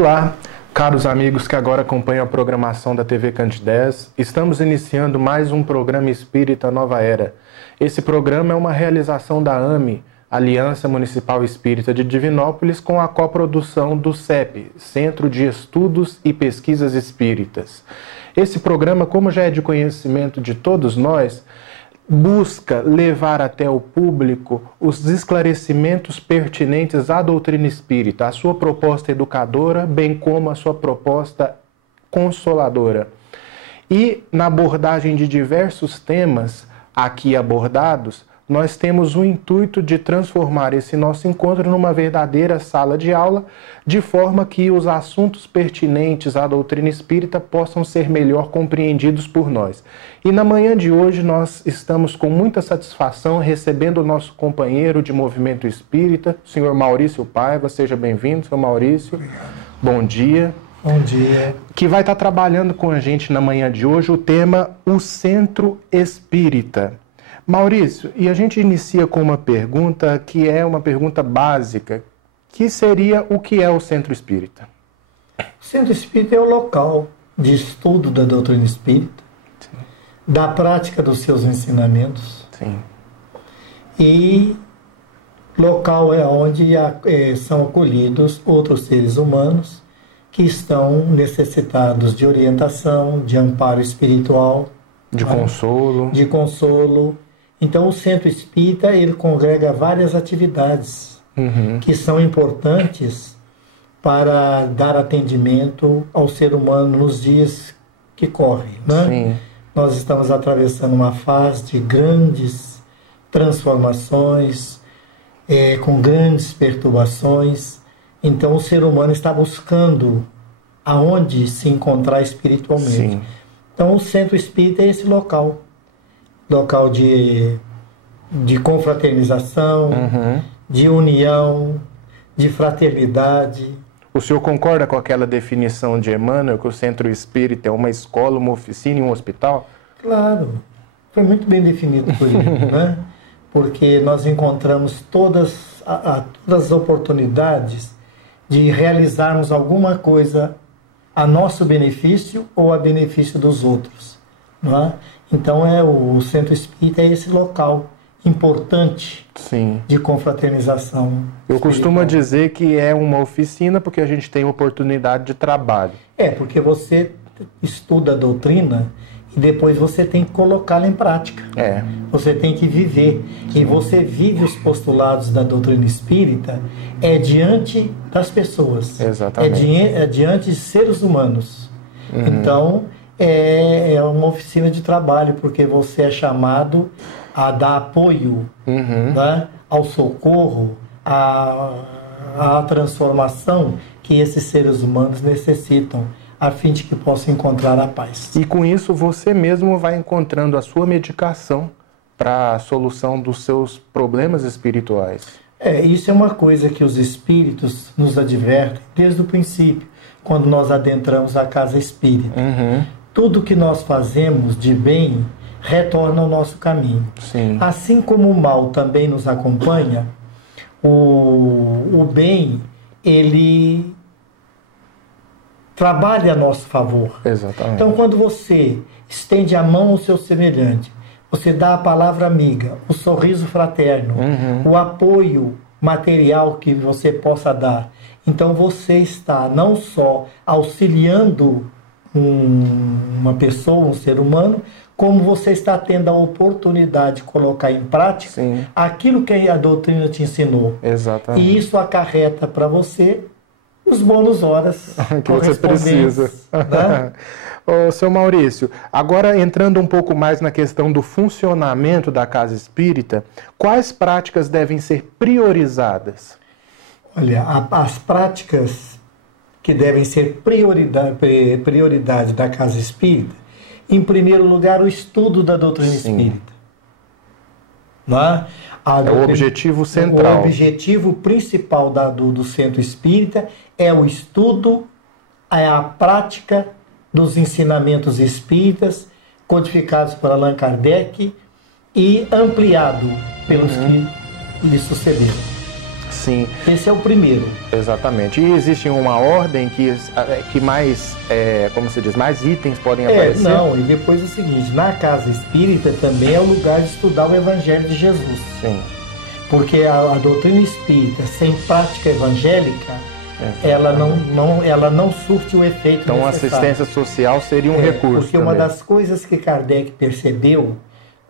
Olá, caros amigos que agora acompanham a programação da TV Candidez. Estamos iniciando mais um programa Espírita Nova Era. Esse programa é uma realização da AME, Aliança Municipal Espírita de Divinópolis, com a coprodução do CEP, Centro de Estudos e Pesquisas Espíritas. Esse programa, como já é de conhecimento de todos nós, busca levar até o público os esclarecimentos pertinentes à doutrina espírita, a sua proposta educadora, bem como a sua proposta consoladora. E na abordagem de diversos temas aqui abordados, nós temos o intuito de transformar esse nosso encontro numa verdadeira sala de aula, de forma que os assuntos pertinentes à doutrina espírita possam ser melhor compreendidos por nós. E na manhã de hoje nós estamos com muita satisfação recebendo o nosso companheiro de movimento espírita, o senhor Maurício Paiva. Seja bem-vindo, senhor Maurício. Obrigado. Bom dia. Bom dia. Que vai estar trabalhando com a gente na manhã de hoje o tema O Centro Espírita. Maurício, e a gente inicia com uma pergunta que é uma pergunta básica, que seria: o que é o Centro Espírita? O Centro Espírita é o local de estudo da doutrina espírita, sim, da prática dos seus ensinamentos, sim, e local é onde são acolhidos outros seres humanos que estão necessitados de orientação, de amparo espiritual, de consolo. De consolo. Então, o Centro Espírita, ele congrega várias atividades que são importantes para dar atendimento ao ser humano nos dias que correm, né? Sim. Nós estamos atravessando uma fase de grandes transformações, com grandes perturbações. Então, o ser humano está buscando aonde se encontrar espiritualmente. Sim. Então, o Centro Espírita é esse local de confraternização, de união, de fraternidade. O senhor concorda com aquela definição de Emmanuel, que o Centro Espírita é uma escola, uma oficina e um hospital? Claro, foi muito bem definido por ele, né? Porque nós encontramos todas as oportunidades de realizarmos alguma coisa a nosso benefício ou a benefício dos outros, não é? Então o Centro Espírita é esse local importante, sim, de confraternização. Eu costumo dizer que é uma oficina porque a gente tem oportunidade de trabalho. Porque você estuda a doutrina e depois você tem que colocá-la em prática. Você tem que viver. Sim. E você vive os postulados da doutrina espírita diante das pessoas. Exatamente. Diante de seres humanos. Então, é uma oficina de trabalho, porque você é chamado a dar apoio, né, ao socorro, à transformação que esses seres humanos necessitam, a fim de que possam encontrar a paz. E com isso você mesmo vai encontrando a sua medicação para a solução dos seus problemas espirituais. Isso é uma coisa que os espíritos nos advertem desde o princípio, quando nós adentramos a casa espírita. Tudo que nós fazemos de bem retorna ao nosso caminho. Sim. Assim como o mal também nos acompanha, o bem, ele trabalha a nosso favor. Exatamente. Então, quando você estende a mão ao seu semelhante, você dá a palavra amiga, o sorriso fraterno, o apoio material que você possa dar, então você está não só auxiliando uma pessoa, um ser humano, como você está tendo a oportunidade de colocar em prática, sim, aquilo que a doutrina te ensinou. Exatamente. E isso acarreta para você os bônus horas que você precisa. Né? Ô, seu Maurício, agora entrando um pouco mais na questão do funcionamento da casa espírita, quais práticas devem ser priorizadas? Olha, as práticas que devem ser prioridade da casa espírita, em primeiro lugar, o estudo da doutrina, sim, espírita. Não é? O objetivo central. O objetivo principal do Centro Espírita é o estudo, a prática dos ensinamentos espíritas, codificados por Allan Kardec e ampliado pelos que lhe sucederam. Sim. Esse é o primeiro. Exatamente. E existe uma ordem que mais, como se diz, mais itens podem aparecer? Não, e depois é o seguinte, na casa espírita também é o lugar de estudar o Evangelho de Jesus. Sim. Porque a doutrina espírita, sem prática evangélica, ela não surte o efeito então, necessário. Assistência social seria um recurso Porque também. uma das coisas que Kardec percebeu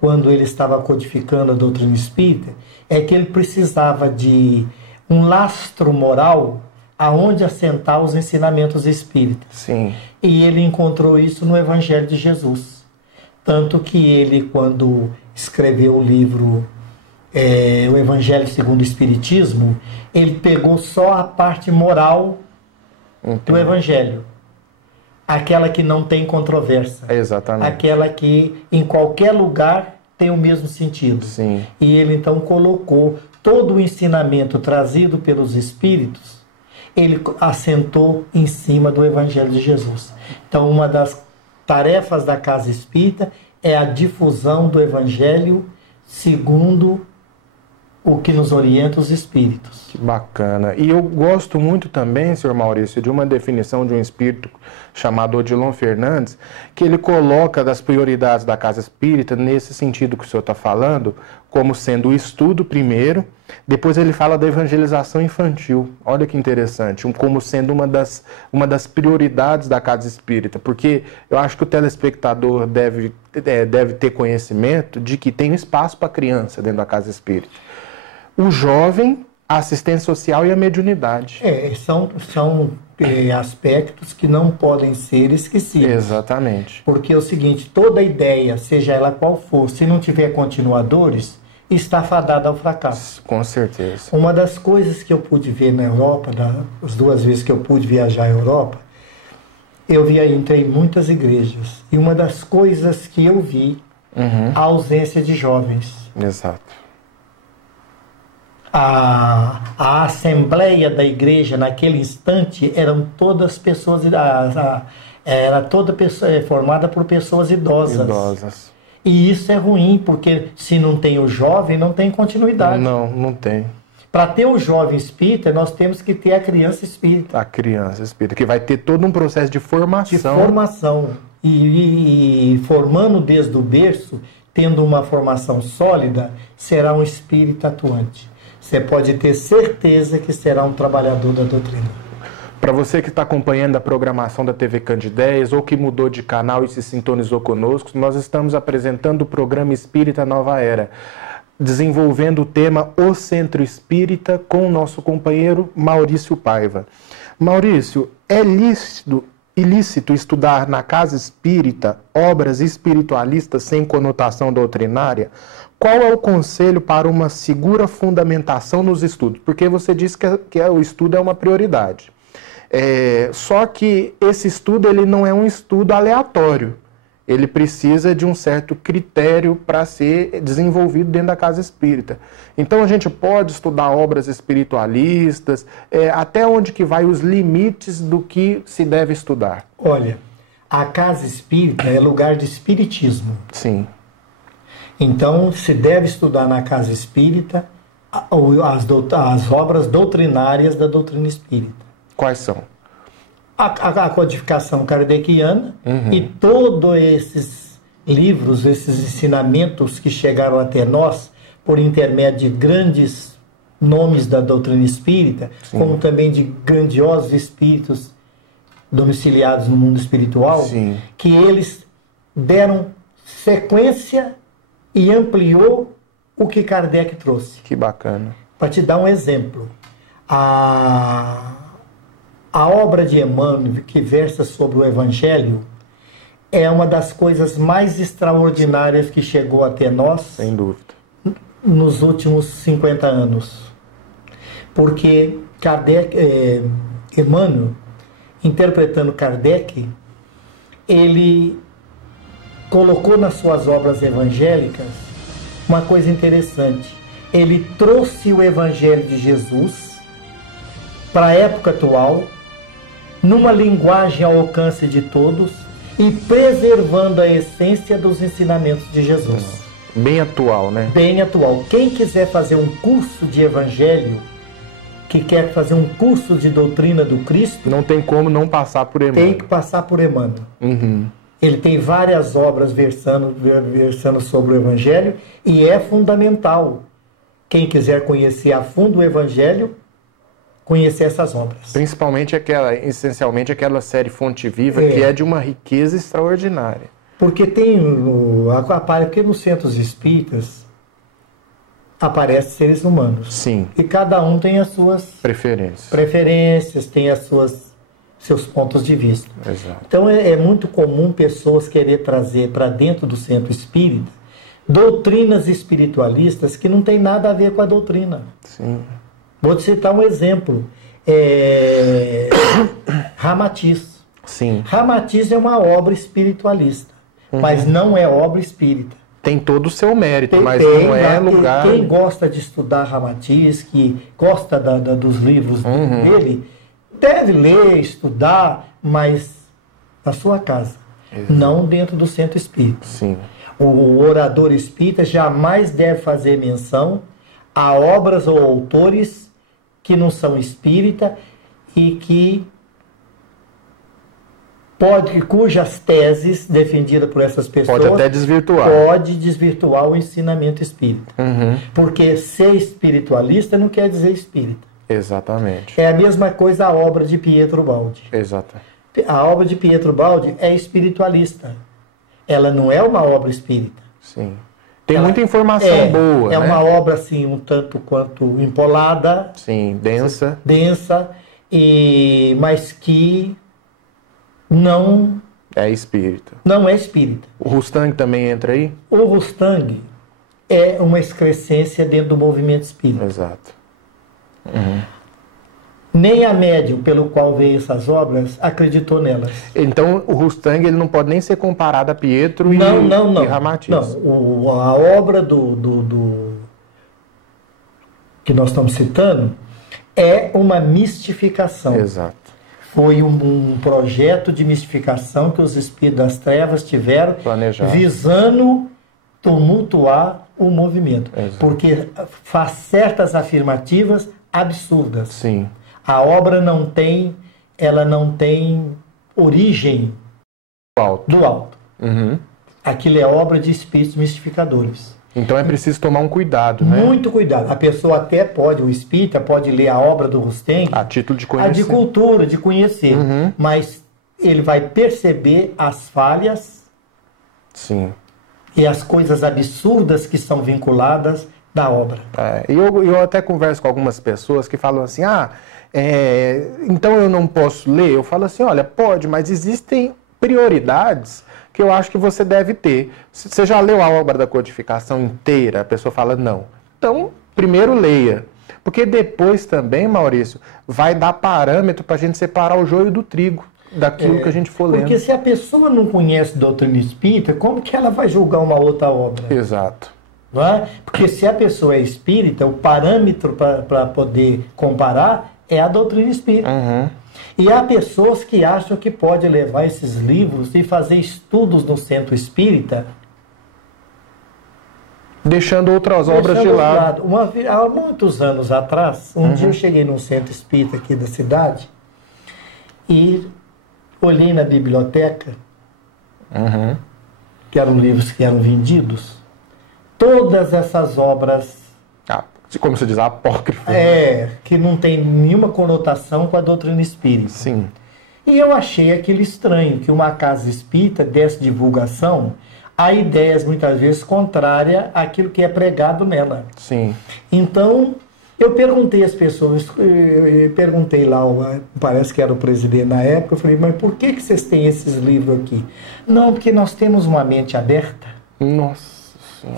quando ele estava codificando a doutrina espírita é que ele precisava de um lastro moral aonde assentar os ensinamentos espíritas. Sim. E ele encontrou isso no Evangelho de Jesus. Tanto que ele, quando escreveu o livro o Evangelho segundo o Espiritismo, ele pegou só a parte moral do Evangelho. Aquela que não tem controvérsia. Exatamente. Aquela que em qualquer lugar tem o mesmo sentido. Sim. E ele então colocou todo o ensinamento trazido pelos Espíritos, ele assentou em cima do Evangelho de Jesus. Então, uma das tarefas da Casa Espírita é a difusão do Evangelho segundo o que nos orienta os Espíritos. Que bacana. E eu gosto muito também, senhor Maurício, de uma definição de um espírito chamado Odilon Fernandes, que ele coloca das prioridades da Casa Espírita, nesse sentido que o senhor está falando, como sendo o estudo primeiro, depois ele fala da evangelização infantil. Olha que interessante, como sendo uma das prioridades da Casa Espírita, porque eu acho que o telespectador deve ter conhecimento de que tem espaço para criança dentro da Casa Espírita. O jovem, a assistência social e a mediunidade. São aspectos que não podem ser esquecidos. Exatamente. Porque é o seguinte, toda ideia, seja ela qual for, se não tiver continuadores, está fadada ao fracasso. Com certeza. Uma das coisas que eu pude ver na Europa, as 2 vezes que eu pude viajar à Europa, entrei em muitas igrejas. E uma das coisas que eu vi, a ausência de jovens. Exato. A assembleia da igreja naquele instante eram todas pessoas, era toda pessoa formada por pessoas idosas. E isso é ruim, porque se não tem o jovem, não tem continuidade. Não tem. Para ter o jovem espírita, nós temos que ter a criança espírita. A criança espírita, que vai ter todo um processo de formação. E formando desde o berço, tendo uma formação sólida, será um espírito atuante. Você pode ter certeza que será um trabalhador da doutrina. Para você que está acompanhando a programação da TV Candideias ou que mudou de canal e se sintonizou conosco, nós estamos apresentando o programa Espírita Nova Era, desenvolvendo o tema O Centro Espírita com o nosso companheiro Maurício Paiva. Maurício, é ilícito estudar na Casa Espírita obras espiritualistas sem conotação doutrinária? Qual é o conselho para uma segura fundamentação nos estudos? Porque você disse que o estudo é uma prioridade. Só que esse estudo ele não é um estudo aleatório. Ele precisa de um certo critério para ser desenvolvido dentro da Casa Espírita. Então a gente pode estudar obras espiritualistas, até onde que vai os limites do que se deve estudar? Olha, a Casa Espírita é lugar de espiritismo. Sim. Então, se deve estudar na Casa Espírita as obras doutrinárias da doutrina espírita. Quais são? A codificação kardeciana e todos esses livros, esses ensinamentos que chegaram até nós por intermédio de grandes nomes da doutrina espírita, sim, como também de grandiosos espíritos domiciliados no mundo espiritual, sim, que eles deram sequência e ampliou o que Kardec trouxe. Que bacana. Para te dar um exemplo, a obra de Emmanuel, que versa sobre o Evangelho, é uma das coisas mais extraordinárias que chegou até nós, sem dúvida, nos últimos 50 anos. Porque Emmanuel, interpretando Kardec, ele colocou nas suas obras evangélicas uma coisa interessante. Ele trouxe o Evangelho de Jesus para a época atual, numa linguagem ao alcance de todos e preservando a essência dos ensinamentos de Jesus. Bem atual, né? Bem atual. Quem quiser fazer um curso de Evangelho que quer fazer um curso de doutrina do Cristo, não tem como não passar por Emmanuel. Tem que passar por Emmanuel. Ele tem várias obras versando sobre o Evangelho e é fundamental. Quem quiser conhecer a fundo o Evangelho, conhecer essas obras. Principalmente essencialmente aquela série Fonte Viva, que é de uma riqueza extraordinária. Porque porque nos centros espíritas aparecem seres humanos. Sim. E cada um tem as suas preferências, tem seus pontos de vista. Exato. Então é muito comum pessoas querer trazer para dentro do centro espírita doutrinas espiritualistas que não tem nada a ver com a doutrina. Sim. Vou te citar um exemplo. Ramatiz. Sim. Ramatiz é uma obra espiritualista, mas não é obra espírita. Tem todo o seu mérito, mas não é lugar... Quem gosta de estudar Ramatiz, que gosta dos livros dele, deve ler, estudar, mas na sua casa, não dentro do centro espírita. Sim. O orador espírita jamais deve fazer menção a obras ou autores que não são espírita e cujas teses defendidas por essas pessoas pode até desvirtuar. Pode desvirtuar o ensinamento espírita. Porque ser espiritualista não quer dizer espírita. Exatamente. É a mesma coisa a obra de Pietro Baldi. Exato. A obra de Pietro Baldi é espiritualista. Ela não é uma obra espírita. Sim. Tem muita informação boa, É né? uma obra, assim, um tanto quanto empolada. Sim, densa. Mas que não... É espírita. Não é espírita. O Rustang também entra aí? O Rustang é uma excrescência dentro do movimento espírita. Exato. Nem a médium pelo qual veio essas obras acreditou nelas. Então o Rustang ele não pode nem ser comparado a Pietro e Ramatiz. Não, a obra que nós estamos citando é uma mistificação. Exato. Foi um projeto de mistificação que os espíritos das trevas tiveram, visando tumultuar o movimento. Exato. Porque faz certas afirmativas absurdas. Sim. A obra não tem origem do alto. Aquilo é obra de espíritos mistificadores. Então é preciso tomar um cuidado, né? Muito cuidado. A pessoa até pode, o espírita pode ler a obra do Rustang a título de conhecer. De cultura, de conhecer. Mas ele vai perceber as falhas. Sim. E as coisas absurdas que são vinculadas da obra. Eu até converso com algumas pessoas que falam assim, então eu não posso ler? Eu falo assim, olha, pode, mas existem prioridades que eu acho que você deve ter. Você já leu a obra da codificação inteira? A pessoa fala, não. Então, primeiro leia. Porque depois também, Maurício, vai dar parâmetro para a gente separar o joio do trigo, daquilo que a gente for lendo. Porque se a pessoa não conhece doutrina espírita, como que ela vai julgar uma outra obra? Exato. Não é? Porque se a pessoa é espírita, o parâmetro para poder comparar é a doutrina espírita. E há pessoas que acham que pode levar esses livros e fazer estudos no centro espírita, deixando outras obras de lado. Há muitos anos atrás, dia eu cheguei num centro espírita aqui da cidade e olhei na biblioteca, que eram livros que eram vendidos, todas essas obras... como se diz, apócrifo. Que não tem nenhuma conotação com a doutrina espírita. Sim. E eu achei aquilo estranho, que uma casa espírita desse divulgação a ideias muitas vezes contrárias àquilo que é pregado nela. Sim. Então, eu perguntei às pessoas, perguntei lá, parece que era o presidente na época, eu falei, mas por que vocês têm esses livros aqui? Não, porque nós temos uma mente aberta. Nossa.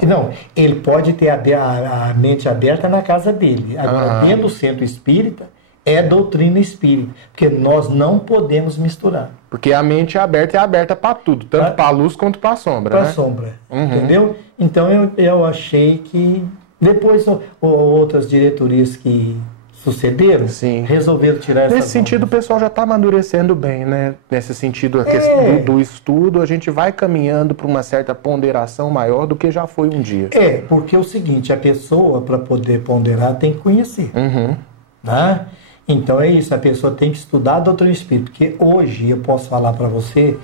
Não, ele pode ter a mente aberta na casa dele. Agora, dentro do centro espírita, é doutrina espírita. Porque nós não podemos misturar. Porque a mente é aberta para tudo, tanto para a luz quanto para a sombra. Para a sombra, entendeu? Então, eu achei que depois outras diretorias que sucederam, resolveram tirar essa... Nesse sentido, o pessoal já está amadurecendo bem, né? Nesse sentido, a questão do estudo, a gente vai caminhando para uma certa ponderação maior do que já foi um dia. Porque é o seguinte, a pessoa, para poder ponderar, tem que conhecer. Tá? Então é isso, a pessoa tem que estudar a doutrina espírita, porque hoje eu posso falar para você,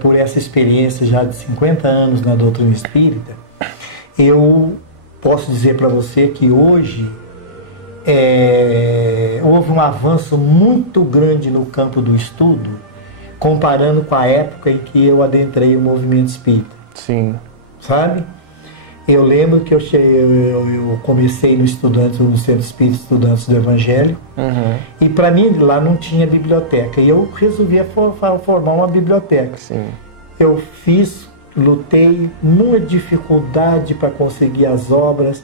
por essa experiência já de 50 anos na doutrina espírita, eu posso dizer para você que hoje houve um avanço muito grande no campo do estudo, comparando com a época em que eu adentrei o movimento espírita. Sim. Sabe? Eu lembro que eu comecei no Centro Espírita Estudantes do Evangelho, e para mim lá não tinha biblioteca, e eu resolvi formar uma biblioteca. Sim. Eu lutei numa dificuldade para conseguir as obras,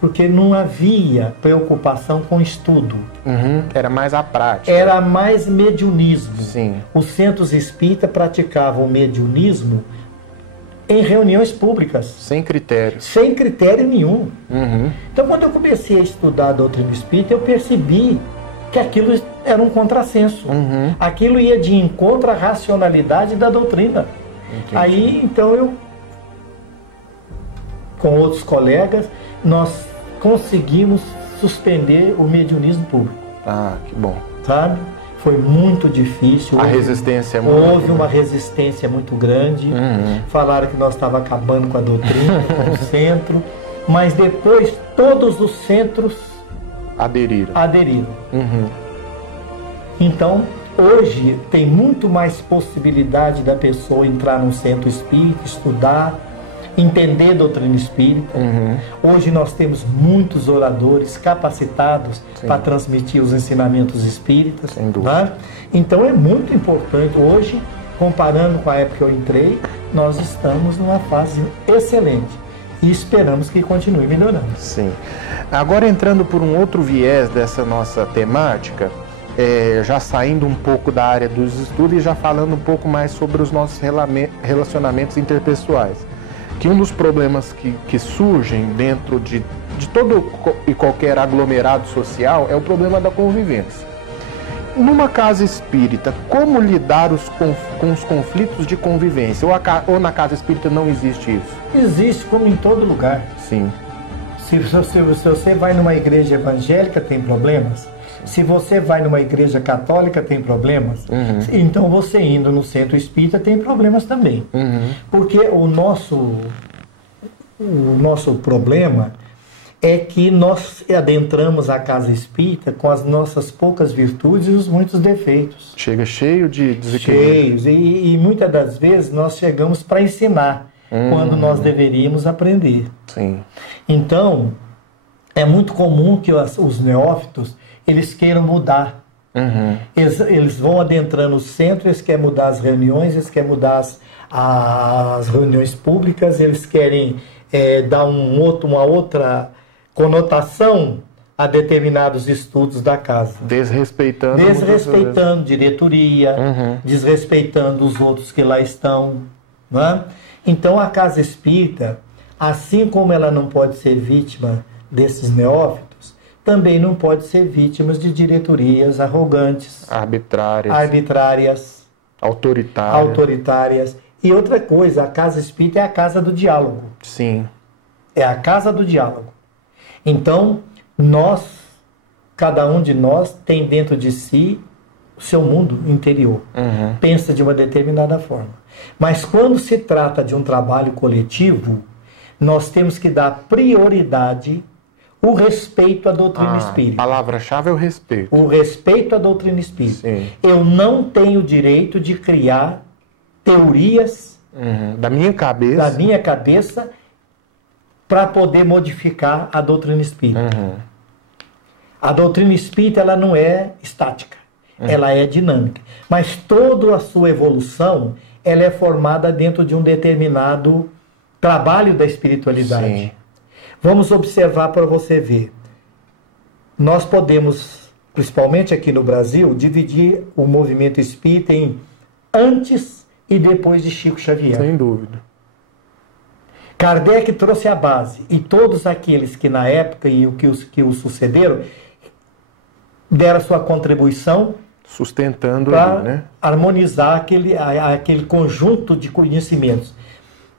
porque não havia preocupação com estudo. Era mais a prática. Era mais mediunismo. Sim. Os centros espíritas praticavam o mediunismo em reuniões públicas. Sem critério. Sem critério nenhum. Então, quando eu comecei a estudar a doutrina espírita, eu percebi que aquilo era um contrassenso. Aquilo ia de encontro à racionalidade da doutrina. Entendi. Aí, então, eu, com outros colegas, nós conseguimos suspender o mediunismo público. Ah, que bom. Sabe? Foi muito difícil. A resistência é muito Houve uma resistência muito grande. Falaram que nós estávamos acabando com a doutrina, com o centro. Mas depois todos os centros aderiram. Então, hoje tem muito mais possibilidade da pessoa entrar num centro espírita, estudar, entender doutrina espírita. Hoje nós temos muitos oradores capacitados para transmitir os ensinamentos espíritas. Sem dúvida. Né? Então é muito importante. Hoje, comparando com a época que eu entrei, nós estamos numa fase excelente e esperamos que continue melhorando. Sim. Agora, entrando por um outro viés dessa nossa temática, já saindo um pouco da área dos estudos e já falando um pouco mais sobre os nossos relacionamentos interpessoais. Que um dos problemas que surgem dentro de todo e qualquer aglomerado social é o problema da convivência. Numa casa espírita, como lidar com os conflitos de convivência? Ou na casa espírita não existe isso? Existe, como em todo lugar. Sim. Se você vai numa igreja evangélica, tem problemas. Se você vai numa igreja católica, tem problemas. Então, você indo no centro espírita, tem problemas também. Porque o nosso problema é que nós adentramos a casa espírita com as nossas poucas virtudes e os muitos defeitos. Chega cheio de desequilíbrio. Cheios. E muitas das vezes nós chegamos para ensinar, quando nós deveríamos aprender. Sim. Então, é muito comum que os neófitos eles queiram mudar. Eles vão adentrando o centro, eles querem mudar as reuniões, eles querem mudar as reuniões públicas, eles querem dar uma outra conotação a determinados estudos da casa. Desrespeitando diretoria, desrespeitando os outros que lá estão. Não é? Então a casa espírita, assim como ela não pode ser vítima desses neófitos, também não pode ser vítima de diretorias arrogantes, arbitrárias, autoritárias. E outra coisa, a casa espírita é a casa do diálogo. Sim. É a casa do diálogo. Então, cada um de nós tem dentro de si o seu mundo interior. Pensa de uma determinada forma. Mas quando se trata de um trabalho coletivo, nós temos que dar prioridade o respeito à doutrina espírita. A palavra-chave é o respeito. O respeito à doutrina espírita. Sim. Eu não tenho direito de criar teorias da minha cabeça para poder modificar a doutrina espírita. A doutrina espírita ela não é estática, ela é dinâmica. Mas toda a sua evolução ela é formada dentro de um determinado trabalho da espiritualidade. Sim. Vamos observar para você ver. Nós podemos, principalmente aqui no Brasil, dividir o movimento espírita em antes e depois de Chico Xavier. Sem dúvida. Kardec trouxe a base, e todos aqueles que na época e que o sucederam deram a sua contribuição sustentando para ali, né? harmonizar aquele conjunto de conhecimentos.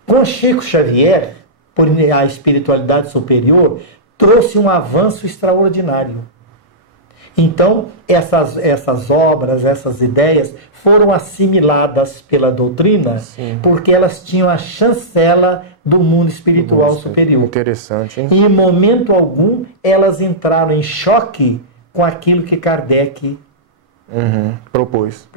Com Chico Xavier, por a espiritualidade superior, trouxe um avanço extraordinário. Então, essas obras, essas ideias foram assimiladas pela doutrina, Sim. porque elas tinham a chancela do mundo espiritual superior. Interessante, hein? E em momento algum elas entraram em choque com aquilo que Kardec propôs.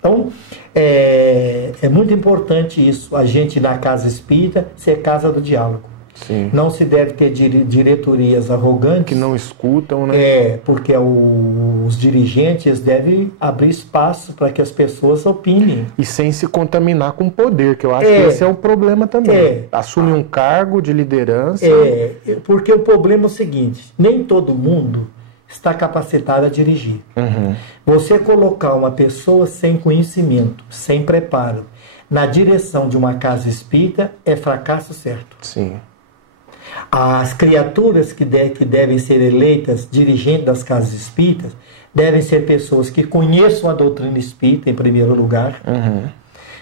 Então, é muito importante isso, a gente na casa espírita ser casa do diálogo. Sim. Não se deve ter diretorias arrogantes. Que não escutam, né? Porque os dirigentes devem abrir espaço para que as pessoas opinem. E sem se contaminar com poder, que eu acho que esse é um problema também. Assume um cargo de liderança. Porque o problema é o seguinte, nem todo mundo está capacitado a dirigir. Você colocar uma pessoa sem conhecimento, sem preparo, na direção de uma casa espírita é fracasso certo. Sim. As criaturas que devem ser eleitas dirigentes das casas espíritas devem ser pessoas que conheçam a doutrina espírita, em primeiro lugar,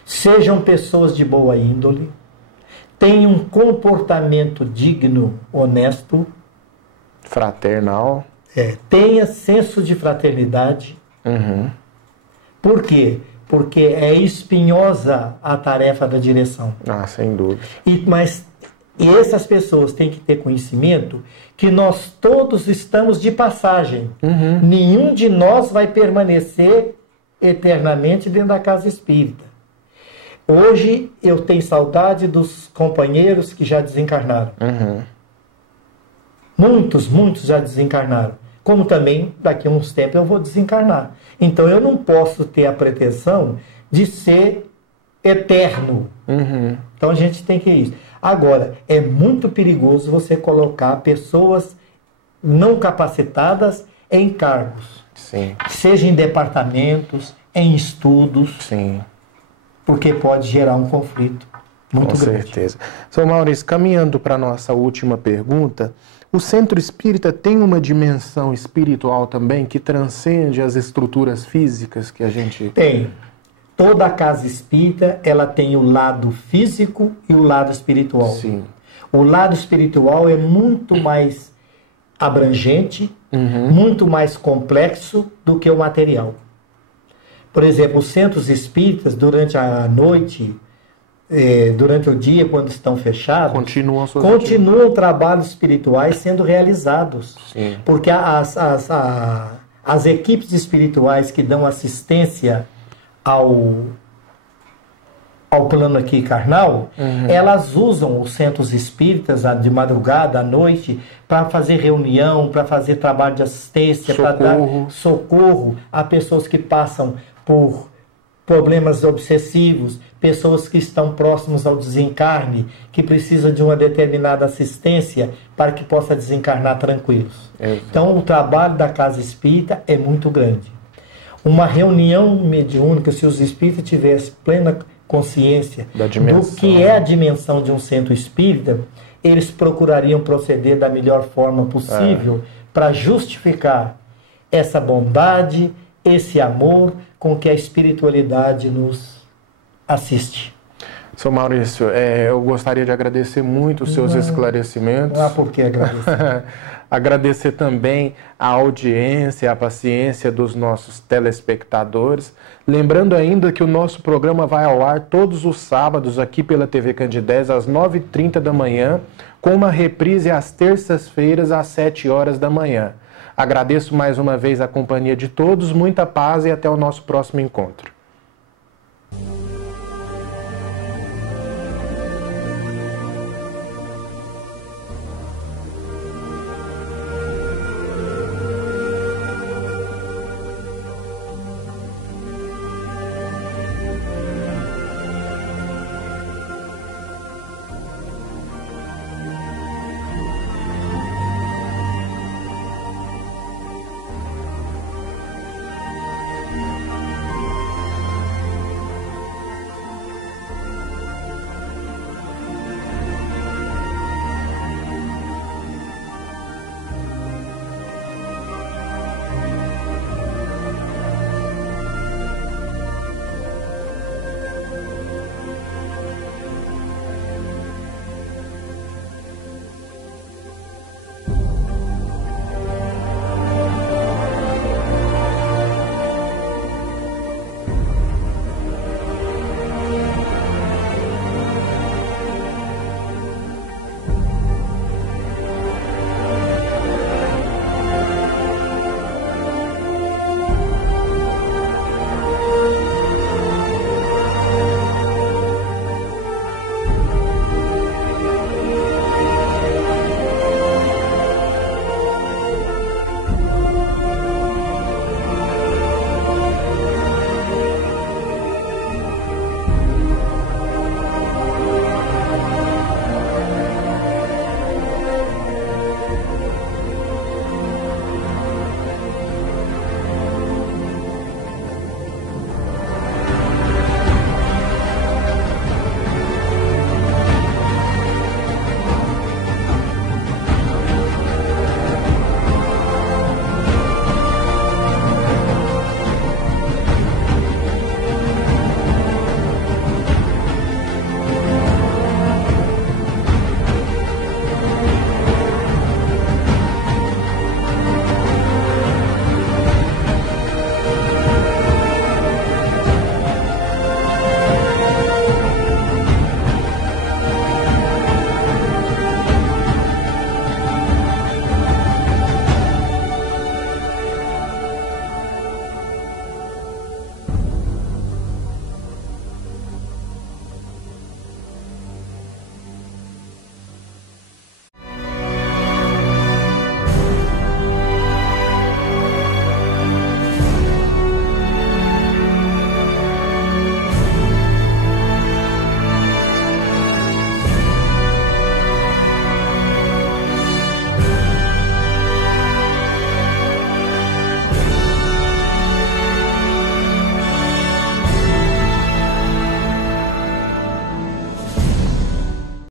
sejam pessoas de boa índole, tenham um comportamento digno, honesto, fraternal, tenha senso de fraternidade. Por quê? Porque é espinhosa a tarefa da direção. Sem dúvida. E essas pessoas têm que ter conhecimento que nós todos estamos de passagem. Nenhum de nós vai permanecer eternamente dentro da casa espírita. Hoje eu tenho saudade dos companheiros que já desencarnaram. Muitos já desencarnaram. Como também daqui a uns tempos eu vou desencarnar. Então eu não posso ter a pretensão de ser eterno. Então a gente tem que ir. Agora, é muito perigoso você colocar pessoas não capacitadas em cargos. Sim. Seja em departamentos, em estudos. Sim. Porque pode gerar um conflito muito grande. Com certeza. Sr. Maurício, caminhando para a nossa última pergunta, o centro espírita tem uma dimensão espiritual também que transcende as estruturas físicas que a gente... Tem. Toda a casa espírita, ela tem o lado físico e o lado espiritual. Sim. O lado espiritual é muito mais abrangente, muito mais complexo do que o material. Por exemplo, os centros espíritas, durante a noite, durante o dia, quando estão fechados, continuam trabalhos espirituais sendo realizados. Sim. Porque as equipes espirituais que dão assistência ao plano aqui carnal, elas usam os centros espíritas de madrugada, à noite, para fazer reunião, para fazer trabalho de assistência, para dar socorro a pessoas que passam por problemas obsessivos, pessoas que estão próximos ao desencarne, que precisam de uma determinada assistência para que possa desencarnar tranquilos. Então, o trabalho da casa espírita é muito grande. Uma reunião mediúnica, se os espíritas tivessem plena consciência do que é a dimensão de um centro espírita, eles procurariam proceder da melhor forma possível para justificar essa bondade, esse amor com que a espiritualidade nos assiste. Sr. Maurício, eu gostaria de agradecer muito os seus esclarecimentos. Por que agradecer? Agradecer também a audiência, a paciência dos nossos telespectadores. Lembrando ainda que o nosso programa vai ao ar todos os sábados aqui pela TV Candidez às 9h30 da manhã, com uma reprise às terças-feiras às 7 horas da manhã. Agradeço mais uma vez a companhia de todos, muita paz e até o nosso próximo encontro.